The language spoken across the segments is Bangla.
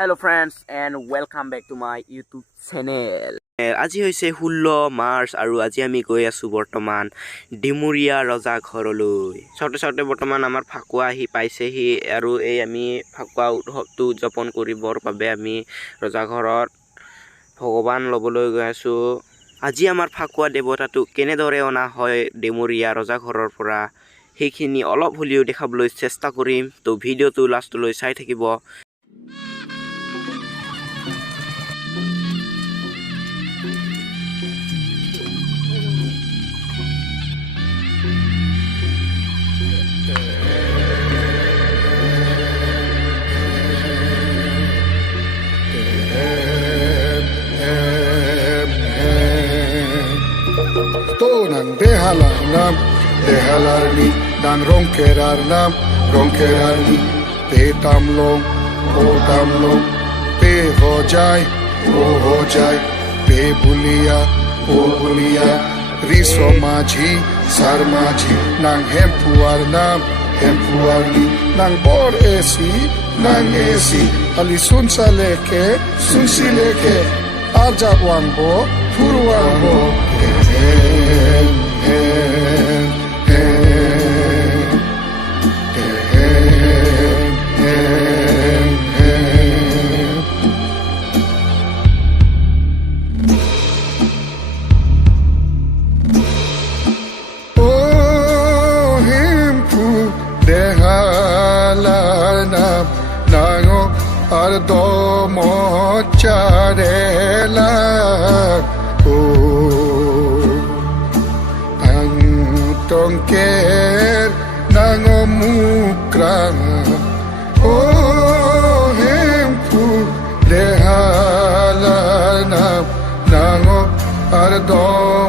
Hello friends and welcome back to my YouTube channel. আজি হৈছে 16 মাৰ্চ আৰু আজি আমি গৈ আছো বৰ্তমান ডিমুৰিয়া ৰজা ঘৰলৈ। সতে বৰ্তমান আমাৰ ফাকুৱা আহি পাইছেহি আৰু এই আমি ফাকুৱা উৎসৱটো উদযাপন কৰিবৰ বাবে আমি ৰজা ঘৰত ভগৱান ল'বলৈ গৈ আছো। আজি আমাৰ ফাকুৱা দেৱতাটো কেনেদৰে অনা হয় ডিমুৰিয়া ৰজা ঘৰৰ পৰা সেইখিনি অলপ হলিও দেখাবলৈ চেষ্টা কৰিম। তো ভিডিঅ'টো লাষ্টলৈ চাই থাকিব। Tonan dehalarni dan ronkerarni te tamlong pe ho jai pe bulia riso maji sar maji nang hempuarni nang bor esi ali sunsi leke arja wangbo furuangbo Ardo mozzarella tongker nango mukra hempu dehalana nango ardo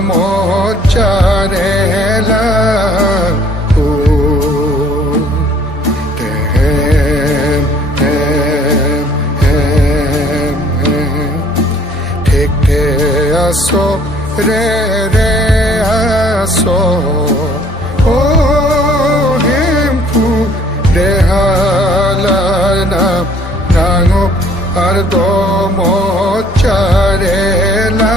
mozzarella aso re aso hempu dehalana nango ardo mozzarella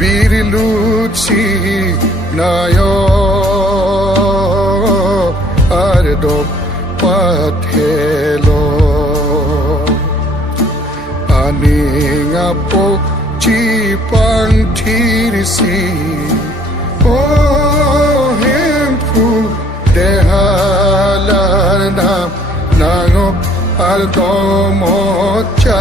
Birlutsi nayo ardo pathelo aninga po chipang thirsi hempu dehalana nango ardo mozzarella